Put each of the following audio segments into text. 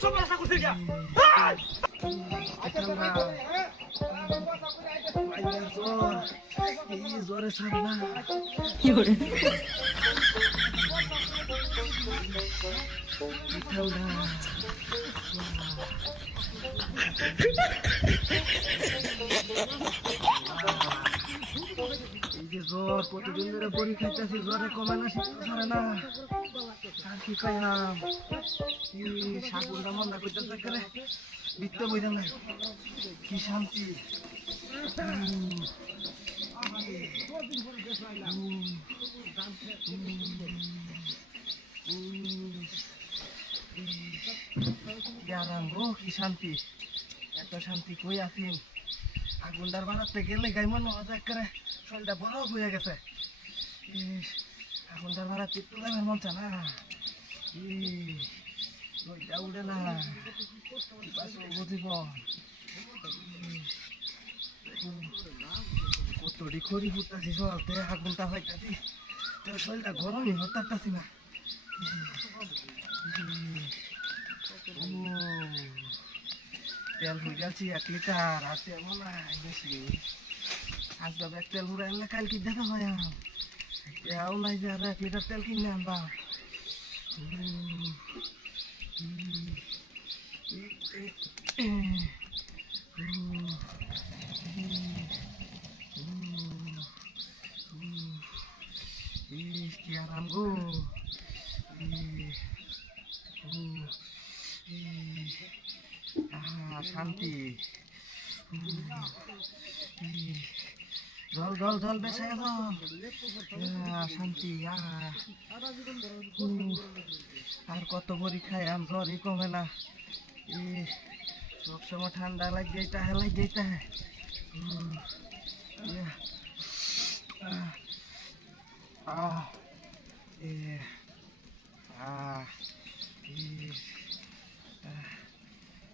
সব আশা করতে যা জোরে সামনা কি করে জ্বর প্রতিদিন ধরে বড়ি খাইতেছি জ্বরে কমে না শীত না আর কি খাইলাম শাকুনটা মন্দা করতেছে করে বিত্ত বইরা নাই কি শান্তি আরাম গো কি শান্তি এত শান্তি কই আছেন আগুনটার বাড়াতে গেলে গাই মনে হয় করে শরীরটা বড় হয়ে গেছে আগুনটার বাড়াতে একটু গামের মন চা না ওইটা উঠে না বুঝিব কতটি খড়ি ফুটতেছি সবতে আগুনটা হইতাছি তো শরীরটা গরমই হতারতাছি না তেল হয়ে যাচ্ছি 1 লিটার আর তেল নাই বেশি আজ বাবা তেল হুড়ে আনলে কাল কি দেখা হয় তেল নাই যে আর 1 লিটার তেল কিনে আনবা কি আরাম গো শান্তি জল জল জল বেসে শান্তি আর কত বড়ি খাই আম জ্বরই কমে না সবসময় ঠান্ডা লাগ যেটা है लग যেটা है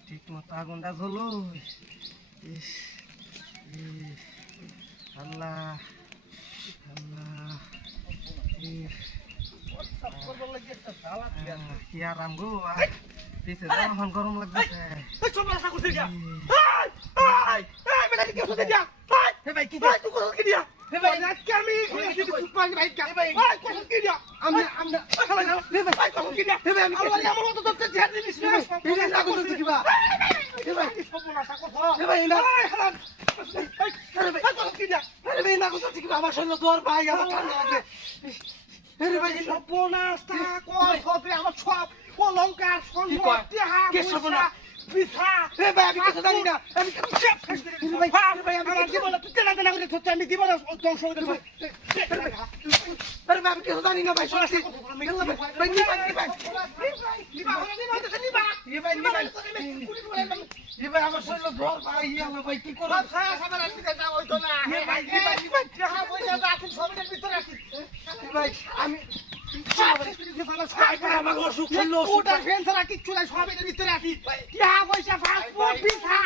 ঠিক মতো আগুনটা জ্বলো আল্লাহ আল্লাহ কি আরাম গো পিছে যখন গরম লাগতেছে সব আশা করতে যা বেটা কি করতে যা ভাই কি তুই কোথাও কি দিয়া ভাই আজকে আমি সুপার ভাই ভাই কোথাও কি দিয়া আমরা খালা না ভাই কোথাও কি দিয়া ভাই আমি আমার মত তো ঝাড় দিলিস না এই না করতে কিবা ভাই সব আশা করছো ভাই না খালা ভাই কোথাও কি দিয়া ভাই না করতে কিবা আমার শরীর তোর ভাই আমার ঠান্ডা লাগে আরে ভাই সব নাস্তা কই হবে আমার সব অলংকার সম্পত্তি কে সব না পিঠা এ ভাই আমি কিছু জানি না আমি ভাই ভাই আমি কি বল তুই তেলা তেলা করে তুই আমি দিব না ধ্বংস হয়ে যাবে আরে ভাই আমি কিছু জানি না ভাই সত্যি ভাই নি ভাই ভাই এ ভাই আমার শরীর ধর ভাই আমার ভাই কি করব সাবার আসতে যাও হইতো না ভাই ভাই যাহা বইলা রাখি সবের ভিতরে রাখি ভাই আমি আমার অসুখ হলো ওটা ফেন্স রাখি চলে সবের ভিতরে রাখি কি হা পয়সা ফাস্ট ফুড পিঠা